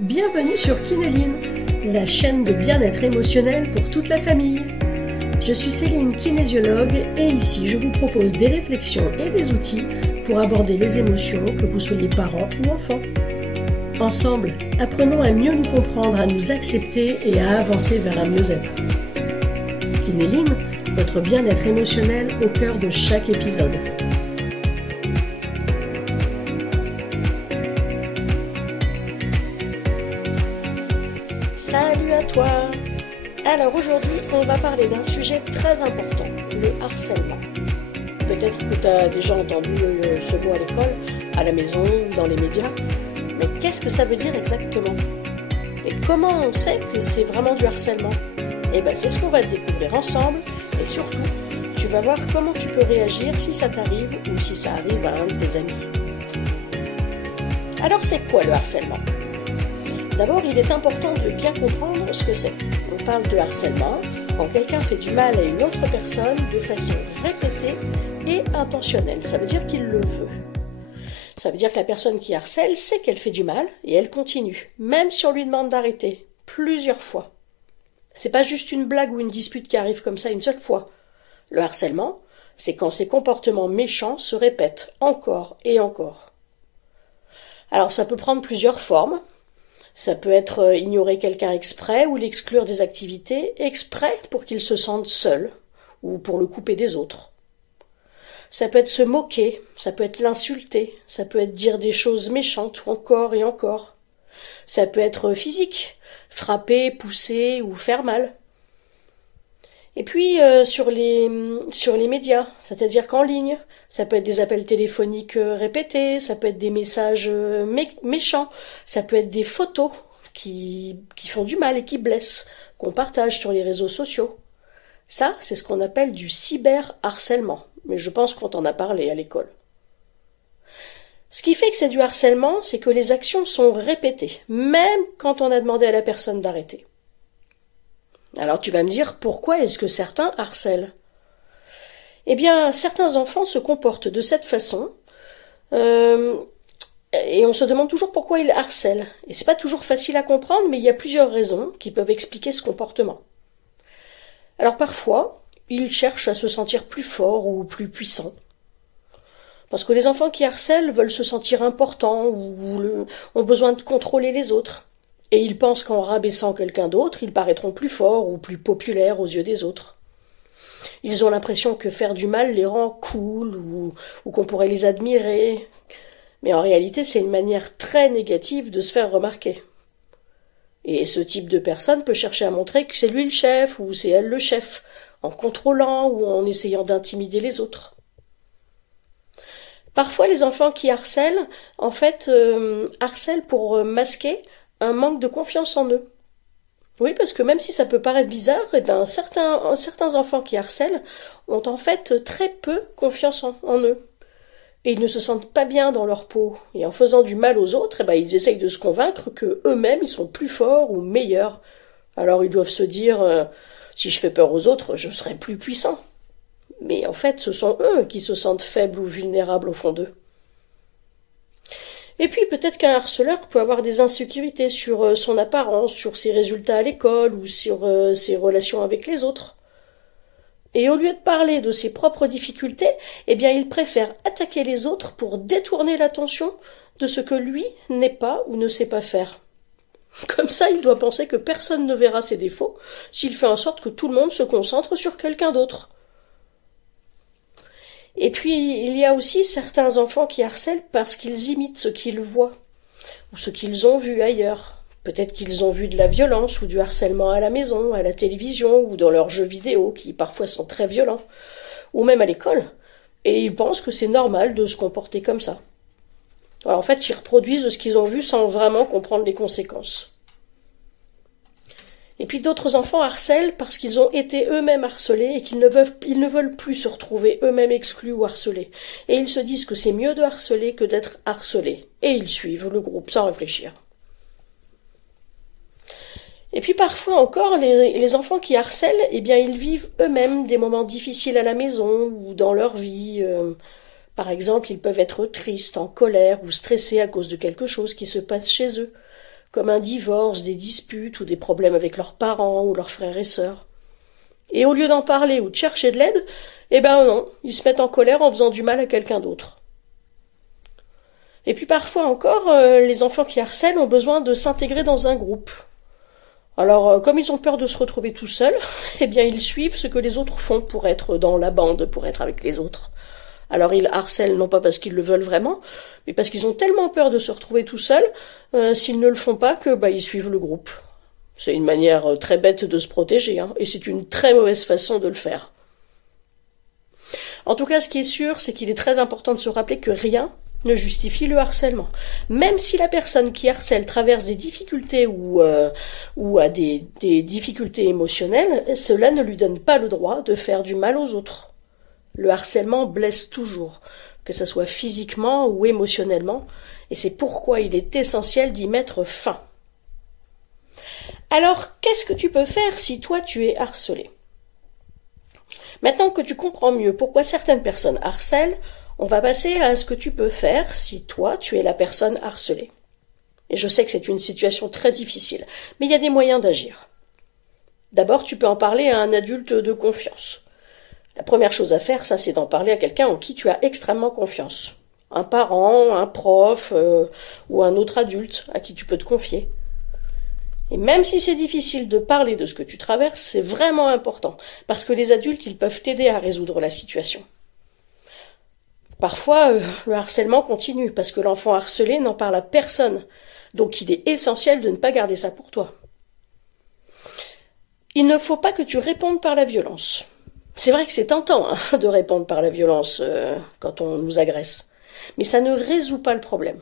Bienvenue sur Kinéline, la chaîne de bien-être émotionnel pour toute la famille. Je suis Céline, kinésiologue, et ici je vous propose des réflexions et des outils pour aborder les émotions, que vous soyez parents ou enfants. Ensemble, apprenons à mieux nous comprendre, à nous accepter et à avancer vers un mieux-être. Kinéline, votre bien-être émotionnel au cœur de chaque épisode. Salut à toi! Alors aujourd'hui, on va parler d'un sujet très important, le harcèlement. Peut-être que tu as déjà entendu ce mot à l'école, à la maison, dans les médias, mais qu'est-ce que ça veut dire exactement? Et comment on sait que c'est vraiment du harcèlement? Eh bien, c'est ce qu'on va découvrir ensemble, et surtout, tu vas voir comment tu peux réagir si ça t'arrive ou si ça arrive à un de tes amis. Alors, c'est quoi le harcèlement? D'abord, il est important de bien comprendre ce que c'est. On parle de harcèlement quand quelqu'un fait du mal à une autre personne de façon répétée et intentionnelle. Ça veut dire qu'il le veut. Ça veut dire que la personne qui harcèle sait qu'elle fait du mal et elle continue, même si on lui demande d'arrêter, plusieurs fois. C'est pas juste une blague ou une dispute qui arrive comme ça une seule fois. Le harcèlement, c'est quand ces comportements méchants se répètent encore et encore. Alors ça peut prendre plusieurs formes. Ça peut être ignorer quelqu'un exprès ou l'exclure des activités exprès pour qu'il se sente seul ou pour le couper des autres. Ça peut être se moquer, ça peut être l'insulter, ça peut être dire des choses méchantes encore et encore. Ça peut être physique, frapper, pousser ou faire mal. Et puis sur les médias, c'est-à-dire qu'en ligne, ça peut être des appels téléphoniques répétés, ça peut être des messages méchants, ça peut être des photos qui font du mal et qui blessent, qu'on partage sur les réseaux sociaux. Ça, c'est ce qu'on appelle du cyberharcèlement, mais je pense qu'on t'en a parlé à l'école. Ce qui fait que c'est du harcèlement, c'est que les actions sont répétées, même quand on a demandé à la personne d'arrêter. Alors tu vas me dire, pourquoi est-ce que certains harcèlent? Eh bien, certains enfants se comportent de cette façon, et on se demande toujours pourquoi ils harcèlent. Et c'est pas toujours facile à comprendre, mais il y a plusieurs raisons qui peuvent expliquer ce comportement. Alors parfois, ils cherchent à se sentir plus forts ou plus puissants. Parce que les enfants qui harcèlent veulent se sentir importants ou ont besoin de contrôler les autres. Et ils pensent qu'en rabaissant quelqu'un d'autre, ils paraîtront plus forts ou plus populaires aux yeux des autres. Ils ont l'impression que faire du mal les rend cool ou qu'on pourrait les admirer. Mais en réalité, c'est une manière très négative de se faire remarquer. Et ce type de personne peut chercher à montrer que c'est lui le chef ou c'est elle le chef, en contrôlant ou en essayant d'intimider les autres. Parfois, les enfants qui harcèlent, en fait, harcèlent pour masquer un manque de confiance en eux. Oui, parce que même si ça peut paraître bizarre, eh ben, certains enfants qui harcèlent ont en fait très peu confiance en eux. Et ils ne se sentent pas bien dans leur peau. Et en faisant du mal aux autres, eh ben, ils essayent de se convaincre que eux-mêmes ils sont plus forts ou meilleurs. Alors ils doivent se dire si je fais peur aux autres, je serai plus puissant. Mais en fait, ce sont eux qui se sentent faibles ou vulnérables au fond d'eux. Et puis peut-être qu'un harceleur peut avoir des insécurités sur son apparence, sur ses résultats à l'école ou sur ses relations avec les autres. Et au lieu de parler de ses propres difficultés, eh bien il préfère attaquer les autres pour détourner l'attention de ce que lui n'est pas ou ne sait pas faire. Comme ça, il doit penser que personne ne verra ses défauts s'il fait en sorte que tout le monde se concentre sur quelqu'un d'autre. Et puis, il y a aussi certains enfants qui harcèlent parce qu'ils imitent ce qu'ils voient, ou ce qu'ils ont vu ailleurs. Peut-être qu'ils ont vu de la violence ou du harcèlement à la maison, à la télévision, ou dans leurs jeux vidéo, qui parfois sont très violents, ou même à l'école. Et ils pensent que c'est normal de se comporter comme ça. Alors en fait, ils reproduisent ce qu'ils ont vu sans vraiment comprendre les conséquences. Et puis d'autres enfants harcèlent parce qu'ils ont été eux-mêmes harcelés et qu'ils ne veulent plus se retrouver eux-mêmes exclus ou harcelés. Et ils se disent que c'est mieux de harceler que d'être harcelés. Et ils suivent le groupe sans réfléchir. Et puis parfois encore, les enfants qui harcèlent, eh bien ils vivent eux-mêmes des moments difficiles à la maison ou dans leur vie. Par exemple, ils peuvent être tristes, en colère ou stressés à cause de quelque chose qui se passe chez eux. comme un divorce, des disputes ou des problèmes avec leurs parents ou leurs frères et sœurs. Et au lieu d'en parler ou de chercher de l'aide, eh ben non, ils se mettent en colère en faisant du mal à quelqu'un d'autre. Et puis parfois encore, les enfants qui harcèlent ont besoin de s'intégrer dans un groupe. Alors, comme ils ont peur de se retrouver tout seuls, eh bien ils suivent ce que les autres font pour être dans la bande, pour être avec les autres. Alors ils harcèlent non pas parce qu'ils le veulent vraiment, mais parce qu'ils ont tellement peur de se retrouver tout seuls, s'ils ne le font pas, que ils suivent le groupe. C'est une manière très bête de se protéger, hein, et c'est une très mauvaise façon de le faire. En tout cas, ce qui est sûr, c'est qu'il est très important de se rappeler que rien ne justifie le harcèlement. Même si la personne qui harcèle traverse des difficultés ou a des difficultés émotionnelles, cela ne lui donne pas le droit de faire du mal aux autres. Le harcèlement blesse toujours, que ce soit physiquement ou émotionnellement, et c'est pourquoi il est essentiel d'y mettre fin. Alors, qu'est-ce que tu peux faire si toi tu es harcelé? Maintenant que tu comprends mieux pourquoi certaines personnes harcèlent, on va passer à ce que tu peux faire si toi tu es la personne harcelée. Et je sais que c'est une situation très difficile, mais il y a des moyens d'agir. D'abord, tu peux en parler à un adulte de confiance. La première chose à faire, ça, c'est d'en parler à quelqu'un en qui tu as extrêmement confiance. Un parent, un prof ou un autre adulte à qui tu peux te confier. Et même si c'est difficile de parler de ce que tu traverses, c'est vraiment important, parce que les adultes, ils peuvent t'aider à résoudre la situation. Parfois, le harcèlement continue, parce que l'enfant harcelé n'en parle à personne, donc il est essentiel de ne pas garder ça pour toi. Il ne faut pas que tu répondes par la violence. C'est vrai que c'est tentant de répondre par la violence quand on nous agresse, mais ça ne résout pas le problème.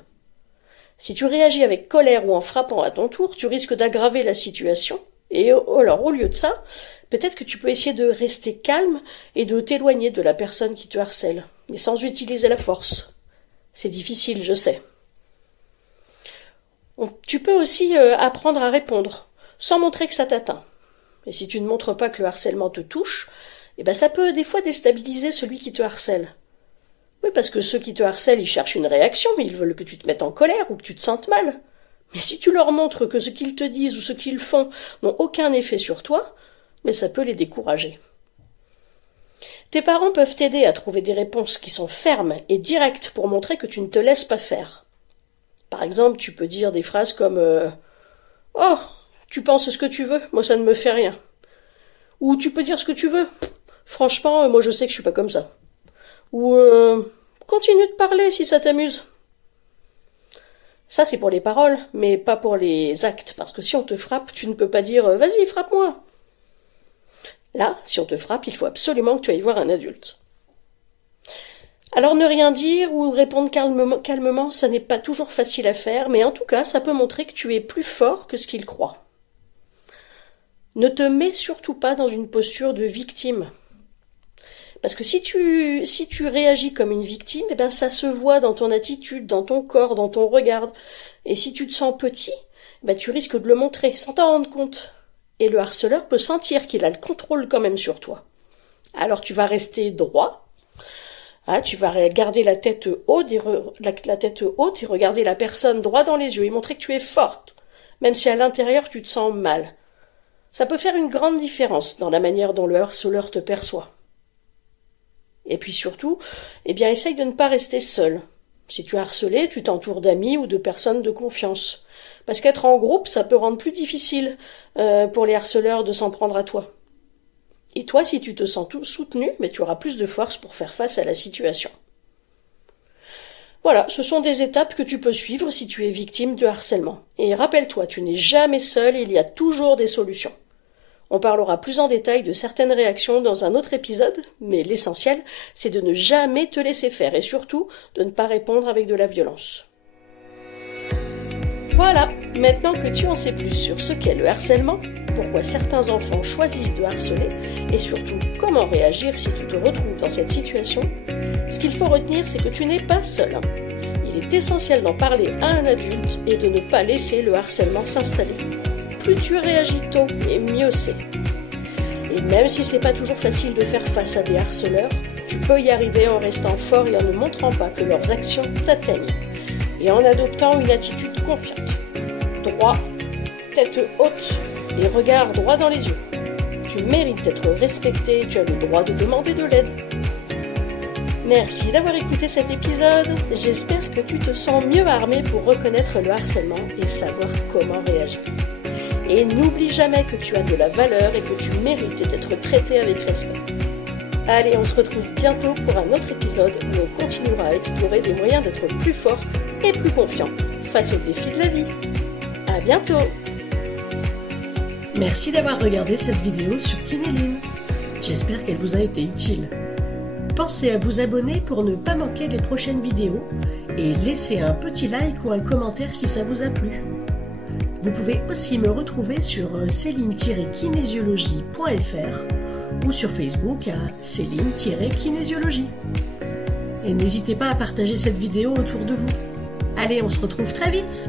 Si tu réagis avec colère ou en frappant à ton tour, tu risques d'aggraver la situation, et alors au lieu de ça, peut-être que tu peux essayer de rester calme et de t'éloigner de la personne qui te harcèle, mais sans utiliser la force. C'est difficile, je sais. Tu peux aussi apprendre à répondre, sans montrer que ça t'atteint. Et si tu ne montres pas que le harcèlement te touche, ça peut des fois déstabiliser celui qui te harcèle. Oui, parce que ceux qui te harcèlent, ils cherchent une réaction, mais ils veulent que tu te mettes en colère ou que tu te sentes mal. Mais si tu leur montres que ce qu'ils te disent ou ce qu'ils font n'ont aucun effet sur toi, ça peut les décourager. Tes parents peuvent t'aider à trouver des réponses qui sont fermes et directes pour montrer que tu ne te laisses pas faire. Par exemple, tu peux dire des phrases comme « Oh, tu penses ce que tu veux, moi ça ne me fait rien. » Ou tu peux dire ce que tu veux. « Franchement, moi je sais que je suis pas comme ça. » Ou continue de parler si ça t'amuse. Ça, c'est pour les paroles, mais pas pour les actes, parce que si on te frappe, tu ne peux pas dire « Vas-y, frappe-moi ». Là, si on te frappe, il faut absolument que tu ailles voir un adulte. Alors ne rien dire ou répondre calmement, ça n'est pas toujours facile à faire, mais en tout cas, ça peut montrer que tu es plus fort que ce qu'il croit. Ne te mets surtout pas dans une posture de victime. Parce que si tu réagis comme une victime, ça se voit dans ton attitude, dans ton corps, dans ton regard. Et si tu te sens petit, tu risques de le montrer sans t'en rendre compte. Et le harceleur peut sentir qu'il a le contrôle quand même sur toi. Alors tu vas rester droit, tu vas garder la tête haute et regarder la personne droit dans les yeux et montrer que tu es forte, même si à l'intérieur tu te sens mal. Ça peut faire une grande différence dans la manière dont le harceleur te perçoit. Et puis surtout, essaye de ne pas rester seul. Si tu es harcelé, tu t'entoures d'amis ou de personnes de confiance. Parce qu'être en groupe, ça peut rendre plus difficile pour les harceleurs de s'en prendre à toi. Et toi, si tu te sens soutenu, tu auras plus de force pour faire face à la situation. Voilà, ce sont des étapes que tu peux suivre si tu es victime de harcèlement. Et rappelle-toi, tu n'es jamais seul et il y a toujours des solutions. On parlera plus en détail de certaines réactions dans un autre épisode, mais l'essentiel, c'est de ne jamais te laisser faire et surtout de ne pas répondre avec de la violence. Voilà, maintenant que tu en sais plus sur ce qu'est le harcèlement, pourquoi certains enfants choisissent de harceler et surtout comment réagir si tu te retrouves dans cette situation, ce qu'il faut retenir, c'est que tu n'es pas seul. Il est essentiel d'en parler à un adulte et de ne pas laisser le harcèlement s'installer. Plus tu réagis tôt, et mieux c'est. Et même si c'est pas toujours facile de faire face à des harceleurs, tu peux y arriver en restant fort et en ne montrant pas que leurs actions t'atteignent, et en adoptant une attitude confiante. droit, tête haute et regard droit dans les yeux. Tu mérites d'être respecté, tu as le droit de demander de l'aide. Merci d'avoir écouté cet épisode, j'espère que tu te sens mieux armé pour reconnaître le harcèlement et savoir comment réagir. Et n'oublie jamais que tu as de la valeur et que tu mérites d'être traité avec respect. Allez, on se retrouve bientôt pour un autre épisode où on continuera à explorer des moyens d'être plus fort et plus confiant face aux défis de la vie. À bientôt! Merci d'avoir regardé cette vidéo sur Kinéline. J'espère qu'elle vous a été utile. Pensez à vous abonner pour ne pas manquer les prochaines vidéos et laissez un petit like ou un commentaire si ça vous a plu. Vous pouvez aussi me retrouver sur céline-kinésiologie.fr ou sur Facebook à Céline-kinésiologie. Et n'hésitez pas à partager cette vidéo autour de vous. Allez, on se retrouve très vite!